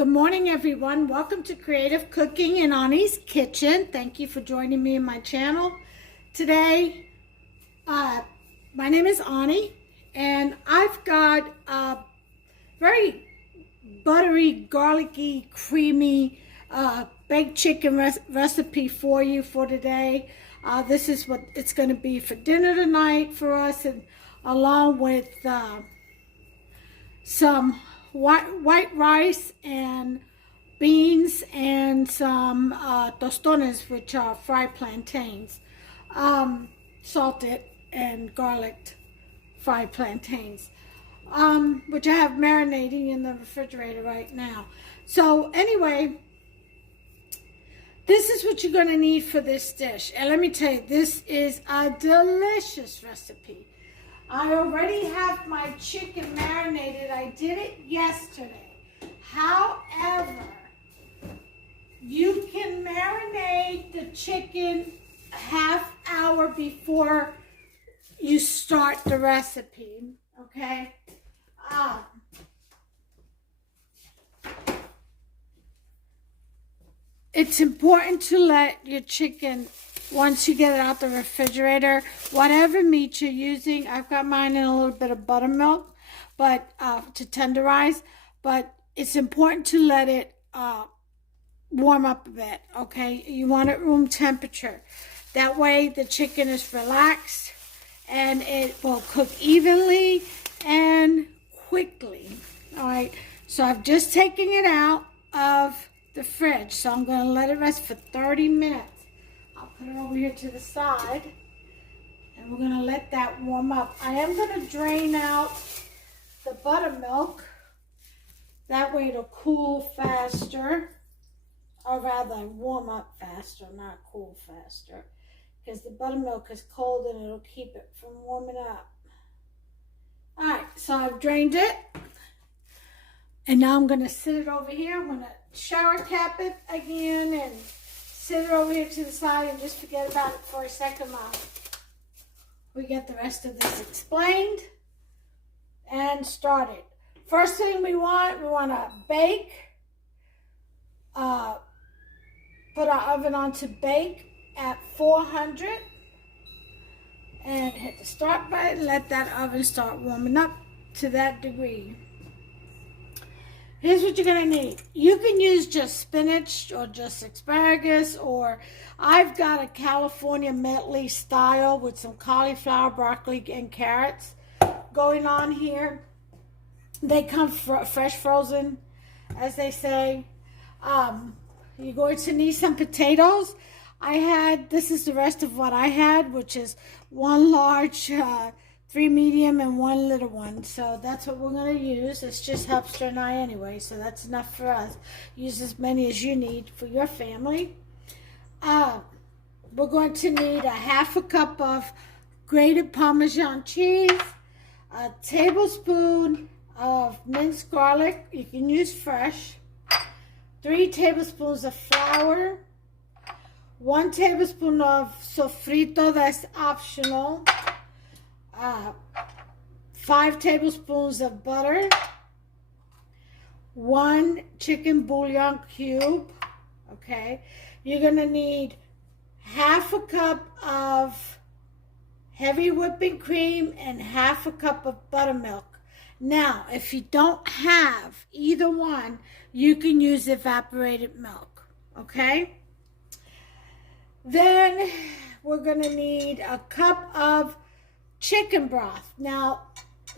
good morning, everyone. Welcome to Creative Cooking in Ani's Kitchen. Thank you for joining me in my channel. Today, my name is Ani, and I've got a very buttery, garlicky, creamy baked chicken recipe for you for today. This is what it's going to be for dinner tonight for us, and along with some white rice and beans and some tostones, which are fried plantains, salted and garlicked fried plantains, which I have marinating in the refrigerator right now. So anyway, this is what you're going to need for this dish. And let me tell you, this is a delicious recipe. I already have my chicken marinated. I did it yesterday. However, you can marinate the chicken a half hour before you start the recipe, okay? It's important to let your chicken, once you get it out the refrigerator, whatever meat you're using, I've got mine in a little bit of buttermilk, but to tenderize, but it's important to let it warm up a bit, okay? You want it room temperature. That way the chicken is relaxed and it will cook evenly and quickly, all right? So I've just taken it out of the fridge, so I'm going to let it rest for 30 minutes. I'll put it over here to the side, and we're going to let that warm up. I am going to drain out the buttermilk. That way it'll cool faster, or rather warm up faster, not cool faster, because the buttermilk is cold and it'll keep it from warming up. All right, so I've drained it, and now I'm going to sit it over here. I'm going to shower cap it again and sit it over here to the side and just forget about it for a second while we get the rest of this explained and started. First thing we want to bake, put our oven on to bake at 400 and hit the start button. Let that oven start warming up to that degree. Here's what you're going to need. You can use just spinach or just asparagus, or I've got a California medley style with some cauliflower, broccoli, and carrots going on here. They come fresh frozen, as they say. You're going to need some potatoes. This is the rest of what I had, which is one large, 3 medium, and 1 little one. So that's what we're going to use. It's just Hubster and I anyway, so that's enough for us. Use as many as you need for your family. We're going to need a half a cup of grated Parmesan cheese, a tablespoon of minced garlic. You can use fresh. 3 tablespoons of flour. 1 tablespoon of sofrito, that's optional. 5 tablespoons of butter, 1 chicken bouillon cube, okay? You're going to need half a cup of heavy whipping cream and half a cup of buttermilk. Now, if you don't have either one, you can use evaporated milk, okay? Then we're going to need a cup of chicken broth. Now,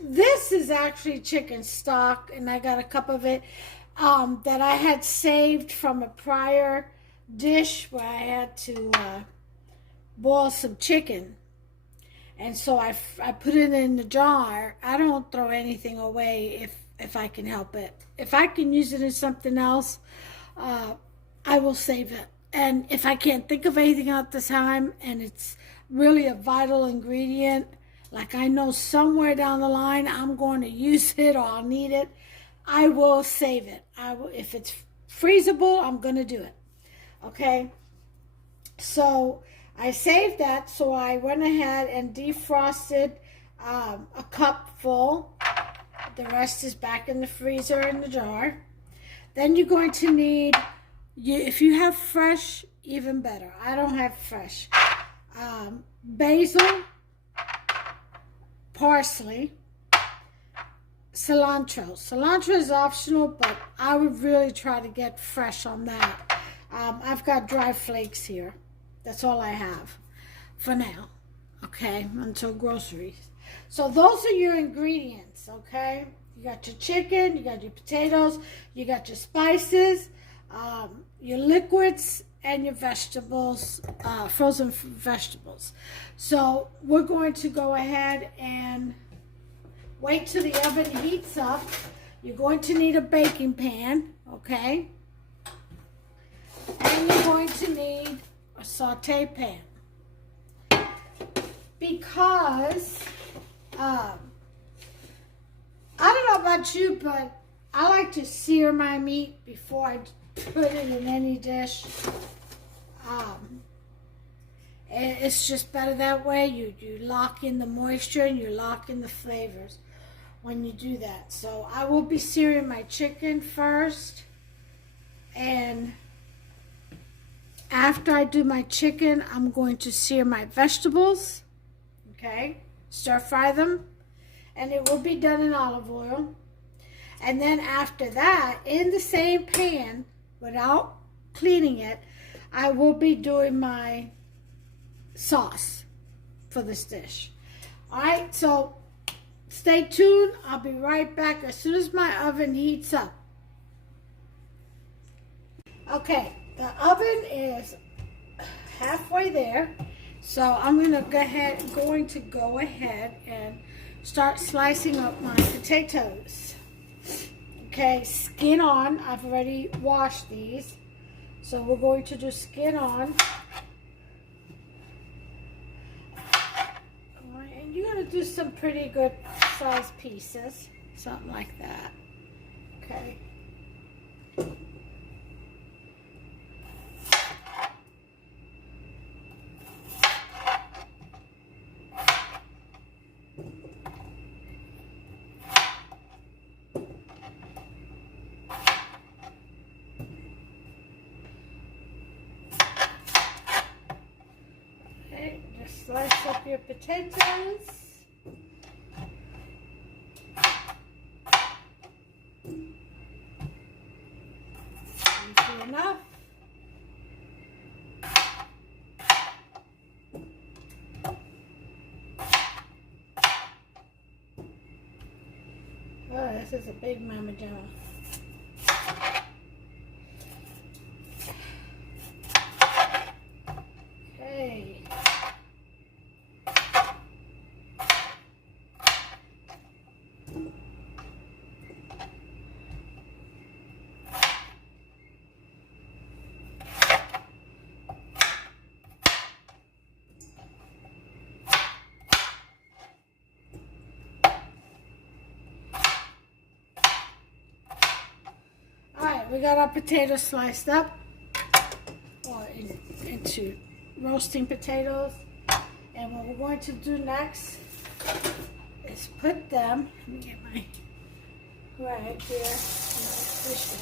this is actually chicken stock, and I got a cup of it that I had saved from a prior dish where I had to boil some chicken. And so I put it in the jar. I don't throw anything away if I can help it. If I can use it in something else, I will save it. And if I can't think of anything at the time, and it's really a vital ingredient, like I know somewhere down the line I'm going to use it or I'll need it, I will save it. If it's freezable, I'm going to do it. Okay? So I saved that, so I went ahead and defrosted a cup full. The rest is back in the freezer in the jar. Then you're going to need, if you have fresh, even better. I don't have fresh. Basil, parsley, cilantro. Cilantro is optional, but I would really try to get fresh on that. I've got dry flakes here. That's all I have for now, okay, until groceries. So those are your ingredients, okay? You got your chicken, you got your potatoes, you got your spices, your liquids, and your vegetables, frozen vegetables. So we're going to go ahead and wait till the oven heats up. You're going to need a baking pan, okay? And you're going to need a saute pan. Because, I don't know about you, but I like to sear my meat before I put it in any dish. It's just better that way. You lock in the moisture and you lock in the flavors when you do that. So I will be searing my chicken first, and after I do my chicken, I'm going to sear my vegetables, okay? Stir fry them, and it will be done in olive oil. And then after that, in the same pan, without cleaning it, I will be doing my sauce for this dish. All right, so stay tuned. I'll be right back as soon as my oven heats up. Okay, the oven is halfway there, so I'm going to go ahead and start slicing up my potatoes. Okay, skin on. I've already washed these, so we're going to do skin on. All right, and you're going to do some pretty good sized pieces, something like that. Okay. Just slice up your potatoes. Easy enough. Oh, this is a big mama jama. Okay. We got our potatoes sliced up or into roasting potatoes, and what we're going to do next is put them, let me get my rag here, my fish rag.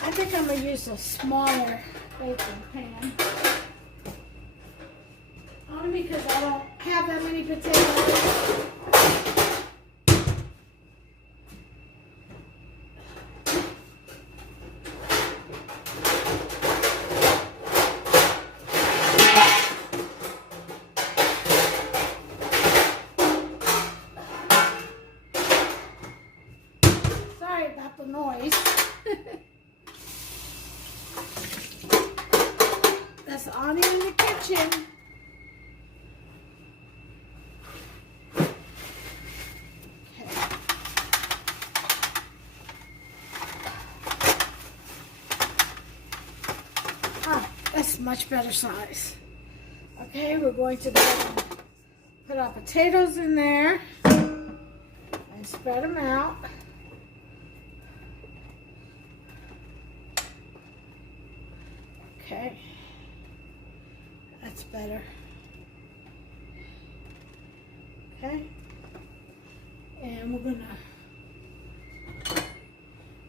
I think I'm going to use a smaller baking pan. Only because I don't have that many potatoes. Sorry about the noise. That's Ani in the kitchen. Okay. Ah, that's much better size. Okay, we're going to go and Put our potatoes in there and spread them out. Okay, that's better. Okay, and we're gonna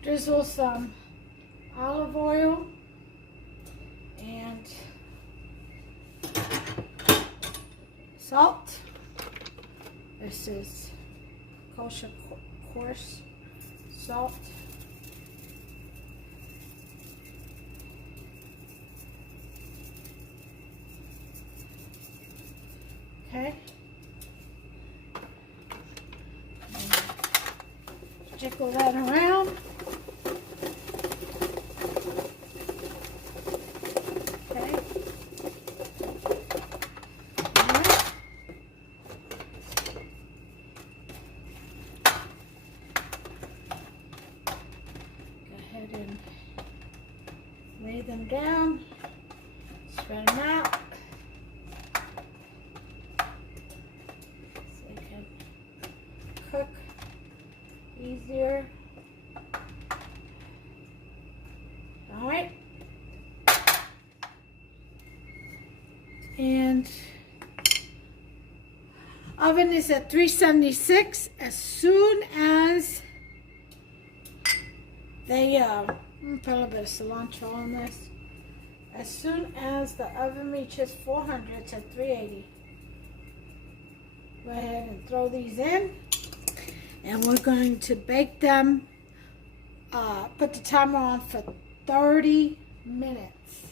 drizzle some olive oil and salt. This is kosher coarse salt. Okay. Jiggle that around. Okay. All right. Go ahead and lay them down. Spread them out. So they can cook easier. All right. And oven is at 376. As soon as they, I'm gonna put a little bit of cilantro on this. As soon as the oven reaches 400, it's at 380. Go ahead and throw these in. And we're going to bake them, put the timer on for 30 minutes.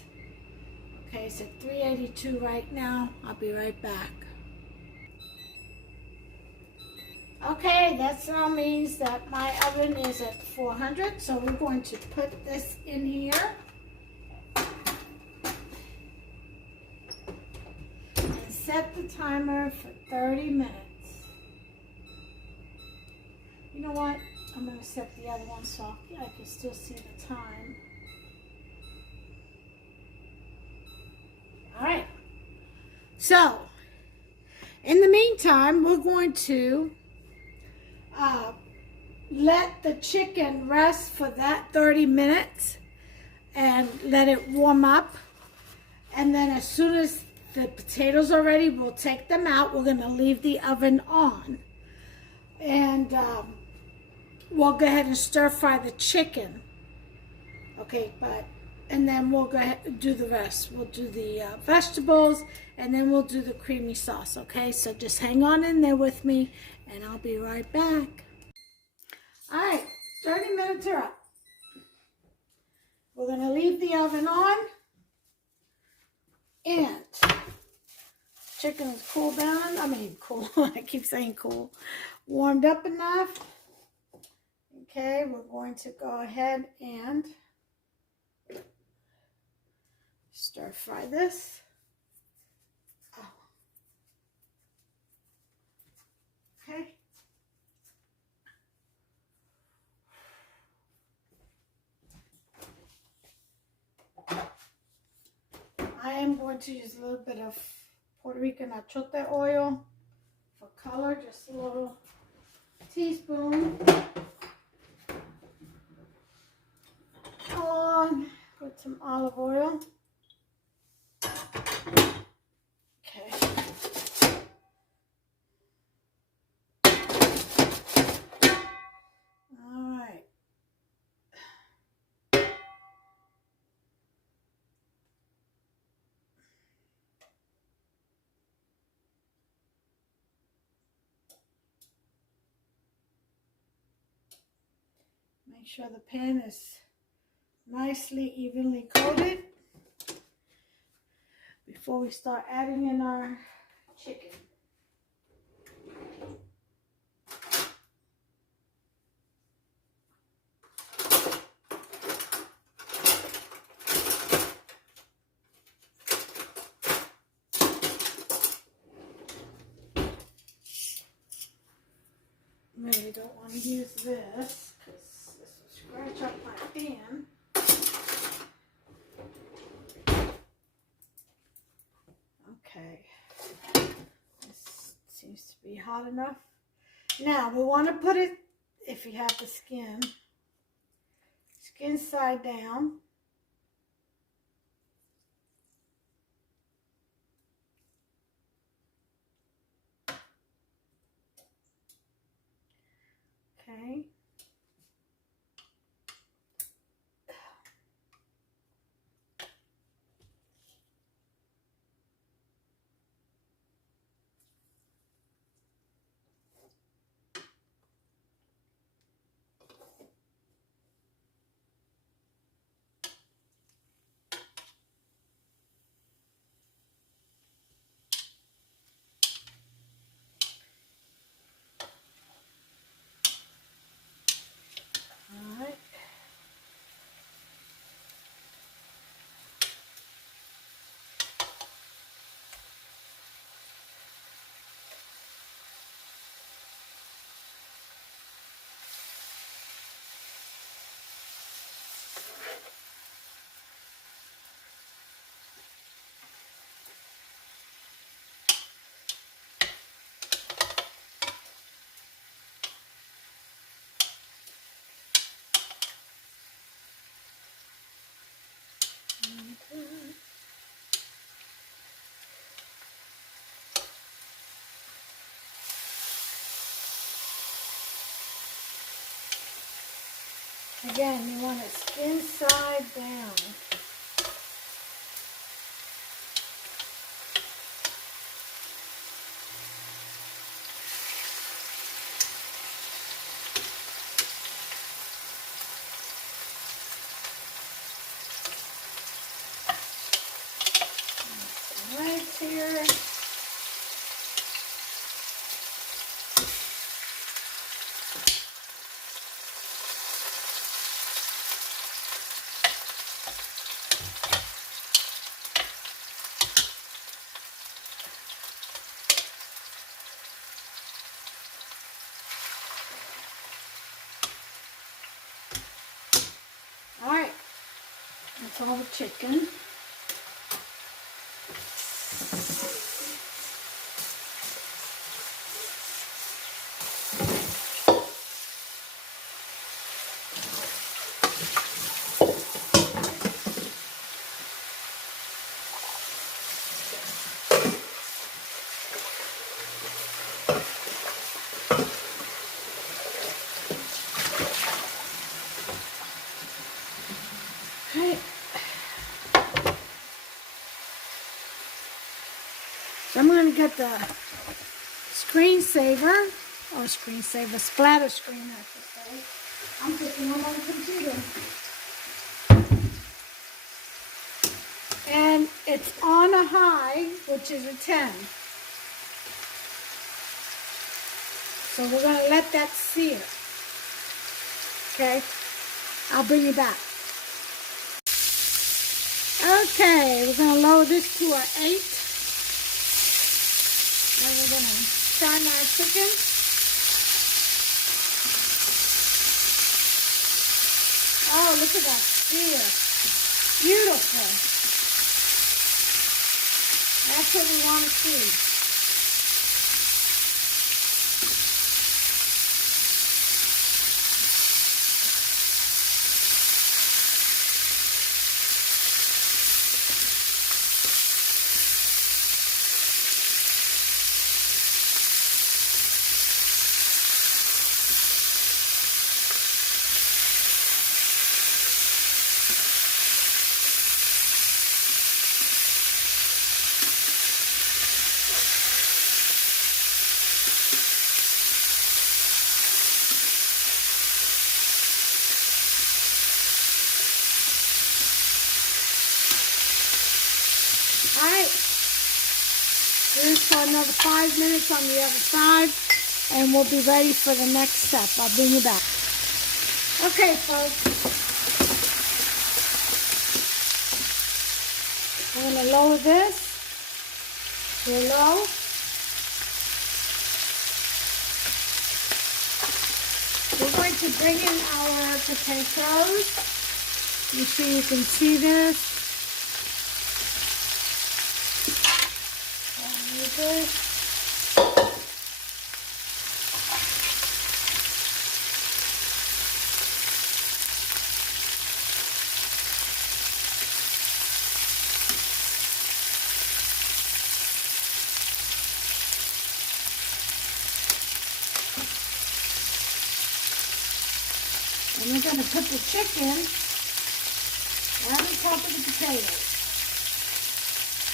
Okay, it's at 382 right now. I'll be right back. Okay, that now means that my oven is at 400, so we're going to put this in here. And set the timer for 30 minutes. You know what? I'm going to set the other one so I can still see the time. All right. So, in the meantime, we're going to let the chicken rest for that 30 minutes and let it warm up. And then as soon as the potatoes are ready, we'll take them out. We're going to leave the oven on. And we'll go ahead and stir fry the chicken. Okay, and then we'll go ahead and do the rest. We'll do the vegetables, and then we'll do the creamy sauce, okay? So just hang on in there with me, and I'll be right back. All right, 30 minutes are up. We're going to leave the oven on, and chicken is cooled down. I mean, cool. I keep saying cool. Warmed up enough. Okay, we're going to go ahead and stir fry this. Oh. Okay. I am going to use a little bit of Puerto Rican achote oil for color, just a little teaspoon, along with some olive oil. Okay. All right. Make sure the pan is nicely evenly coated before we start adding in our chicken. Really don't want to use this because this will scratch up my pan. Okay. Let's see hot enough. Now, we want to put it, if you have the skin side down. Okay. All right. Again, you want it skin side down. Some legs here. All right, that's all the chicken. Okay. So I'm going to get the screensaver, splatter screen, I should say. I'm putting on my computer. And it's on a high, which is a 10. So we're going to let that sear. Okay? I'll bring you back. Okay, we're going to lower this to an 8. And we're going to shine our chicken. Oh, look at that sear. Beautiful. That's what we want to see. Alright, here's for another 5 minutes on the other side, and we'll be ready for the next step. I'll bring you back. Okay, folks. I'm going to lower this to low. We're going to bring in our potatoes. You can see this. And we're going to put the chicken right on top of the potatoes.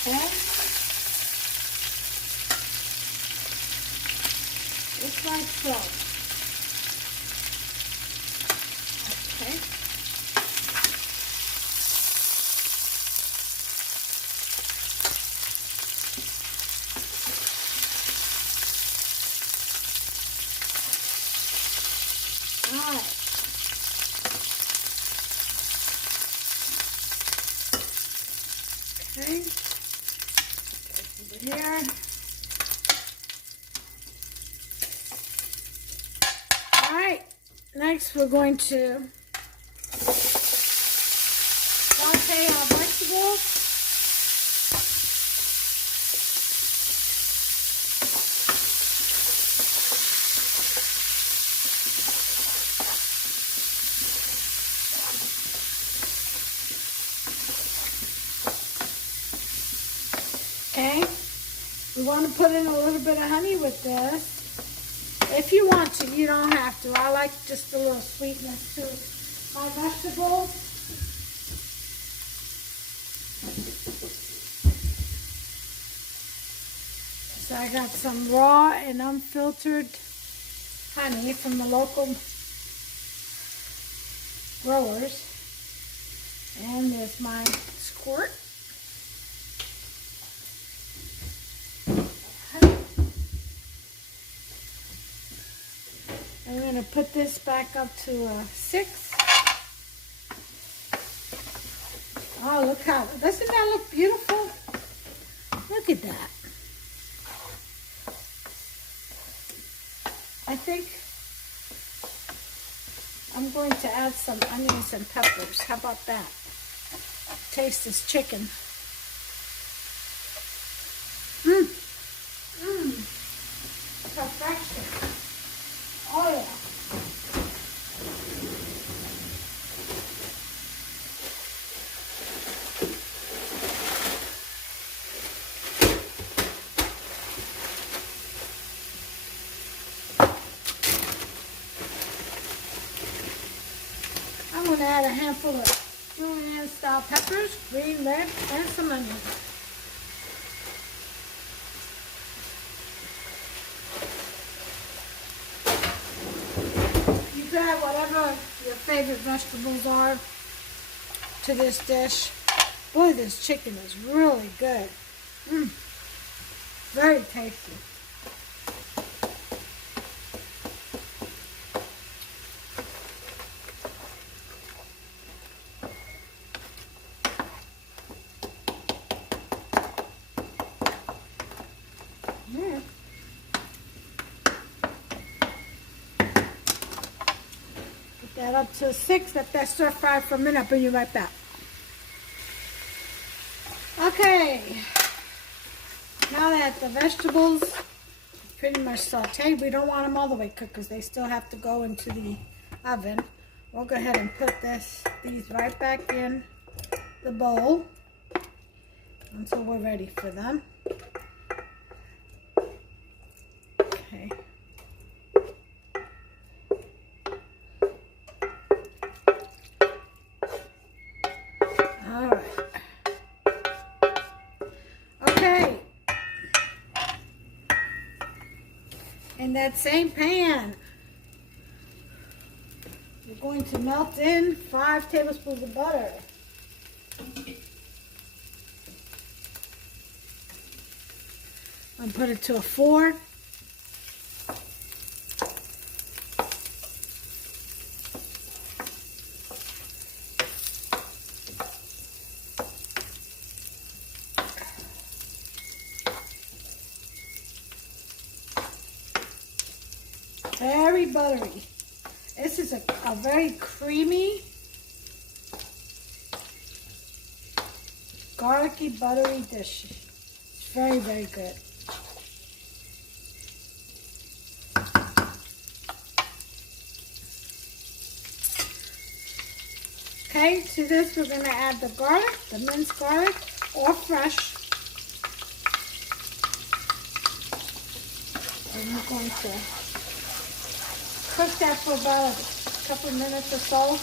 Okay? Just like so. Okay. All right. Okay. Over here. All right. Next, we're going to saute our vegetables. Okay, we want to put in a little bit of honey with this. If you want to, you don't have to. I like just a little sweetness to my vegetables. So I got some raw and unfiltered honey from the local growers. And there's my squirt. I'm going to put this back up to a 6. Oh, look how, doesn't that look beautiful? Look at that. I think I'm going to add some onions and peppers. How about that? Taste this chicken. Perfection. Oh yeah. I'm going to add a handful of julienne style peppers, green, red, and some onions. You can add whatever your favorite vegetables are to this dish. Boy, this chicken is really good. Very tasty. That up to 6. Let that stir fry for a minute. I'll bring you right back. Okay. Now that the vegetables pretty much sauteed, we don't want them all the way cooked because they still have to go into the oven. We'll go ahead and put these right back in the bowl until we're ready for them. Okay. In that same pan, you're going to melt in 5 tablespoons of butter. And put it to a 4. Very buttery. This is a very creamy, garlicky, buttery dish. It's very, very good. Okay, to this we're going to add the garlic, the minced garlic, or fresh. And we're going to cook that for about couple minutes or so.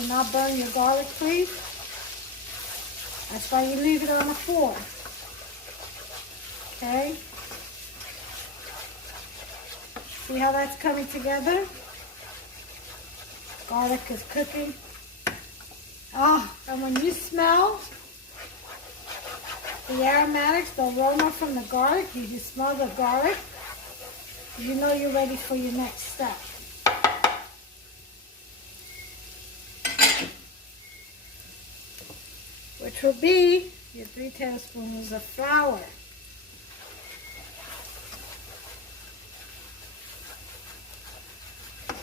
Do not burn your garlic, please. That's why you leave it on the floor. Okay. See how that's coming together? Garlic is cooking. Ah, and when you smell the aromatics, the aroma from the garlic, you smell the garlic, you know you're ready for your next step. Which will be your 3 tablespoons of flour.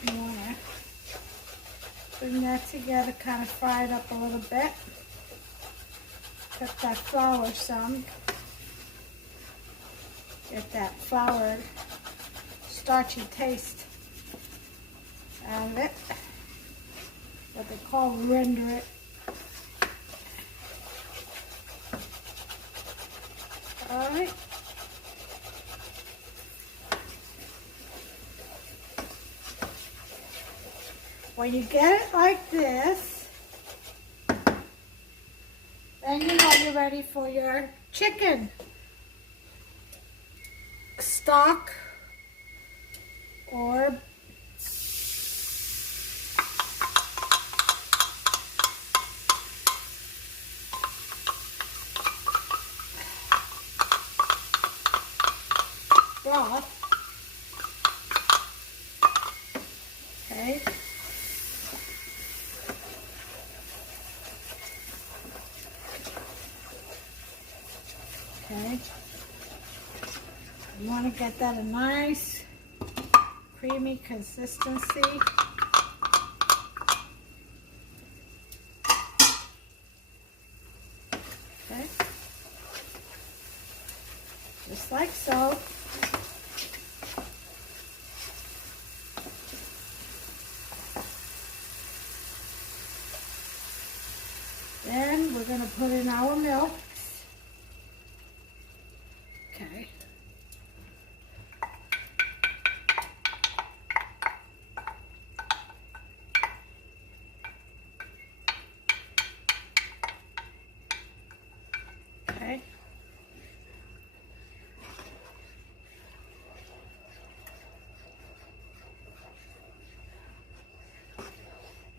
You want to bring that together, kind of fry it up a little bit. Cook that flour some. Get that flour starchy taste out of it. What they call render it. All right. When you get it like this, then you know you're ready for your chicken stock or broth. Okay. Okay. You want to get that a nice creamy consistency. Okay. Just like so. Then we're going to put in our milk. Okay. Okay.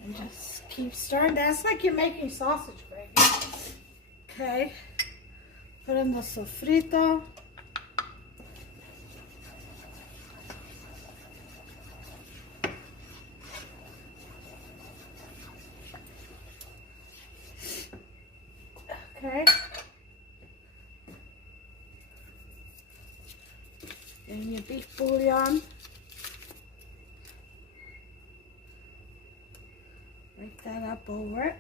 And just keep stirring. That's like you're making sausage gravy. Okay. Put in the sofrito. Okay. And your beef bouillon. Break that up over it.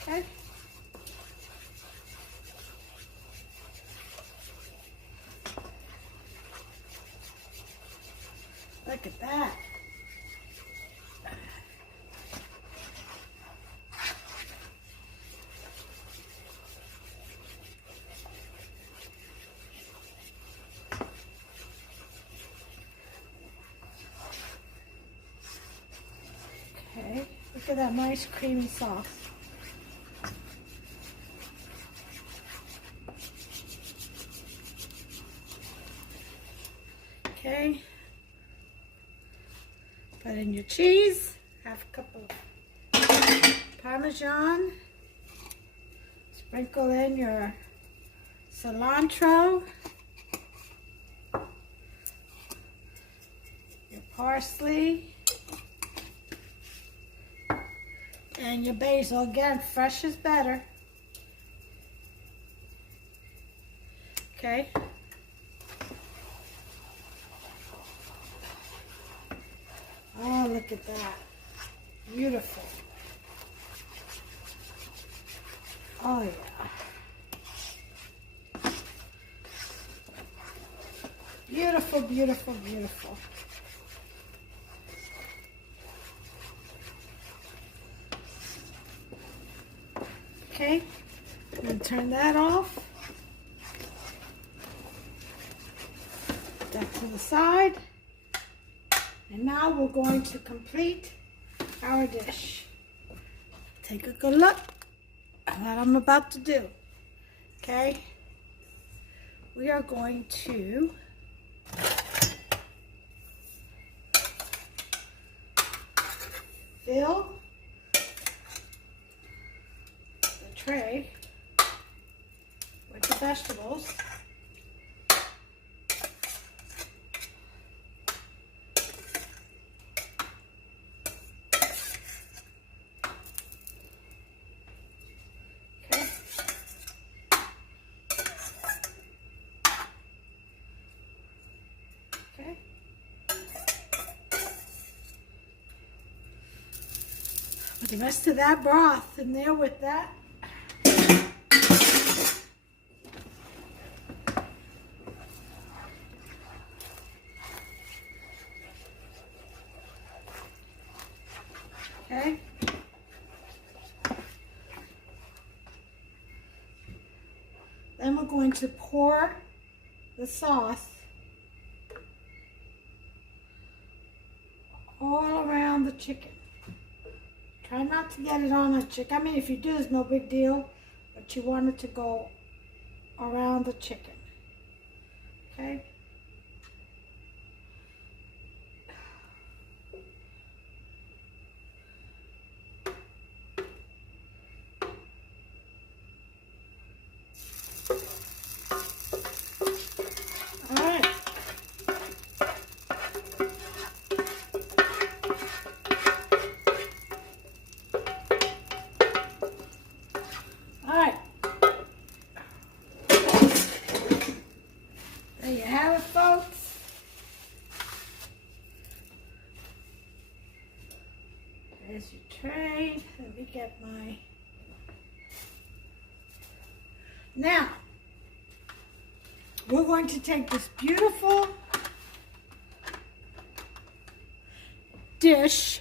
Okay. Look at that. Okay, look at that nice creamy sauce. Okay, put in your cheese, half a cup of Parmesan, sprinkle in your cilantro, your parsley, and your basil. Again, fresh is better. Okay. Oh, look at that. Beautiful. Oh, yeah. Beautiful, beautiful, beautiful. Okay, I'm going to turn that off. that to the side. And now we're going to complete our dish. Take a good look at what I'm about to do. Okay? We are going to fill the tray with the vegetables. Okay. Okay. Put the rest of that broth in there with that. Okay. Then we're going to pour the sauce all around the chicken. Try not to get it on the chicken. I mean, if you do, it's no big deal, but you want it to go around the chicken. Okay? All right. All right. There you have it, folks. There's your tray. Let me get my... Now, we're going to take this beautiful dish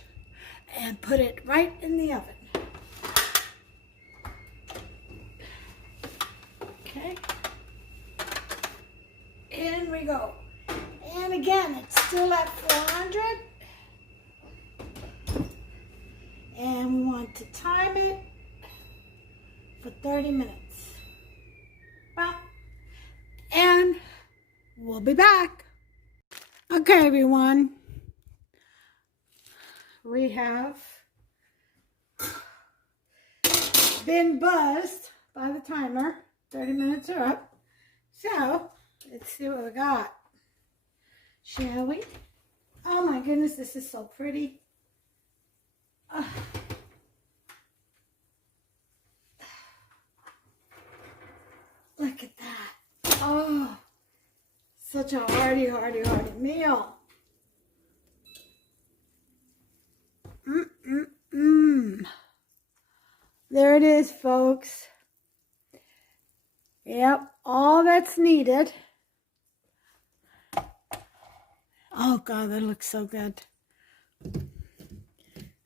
and put it right in the oven. Okay. In we go. And again, it's still at 400. And we want to time it for 30 minutes. Well, and we'll be back. Okay, everyone. We have been buzzed by the timer. 30 minutes are up. So, let's see what we got. Shall we? Oh my goodness, this is so pretty. Look at that. Oh, such a hearty meal. There it is, folks. Yep, all that's needed. Oh God, that looks so good.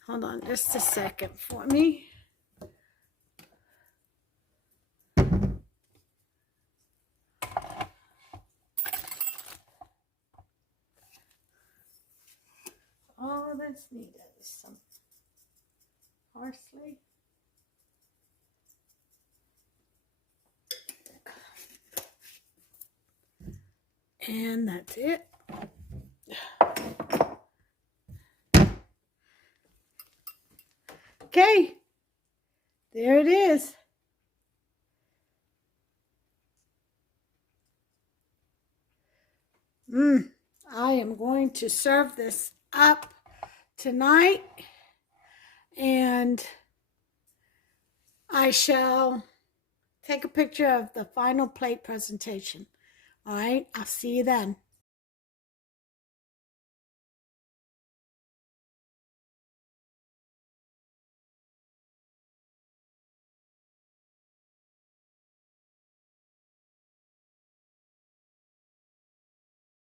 Hold on just a second for me. All that's needed is some parsley. And that's it. Okay, there it is. I am going to serve this up tonight, and I shall take a picture of the final plate presentation. All right, I'll see you then.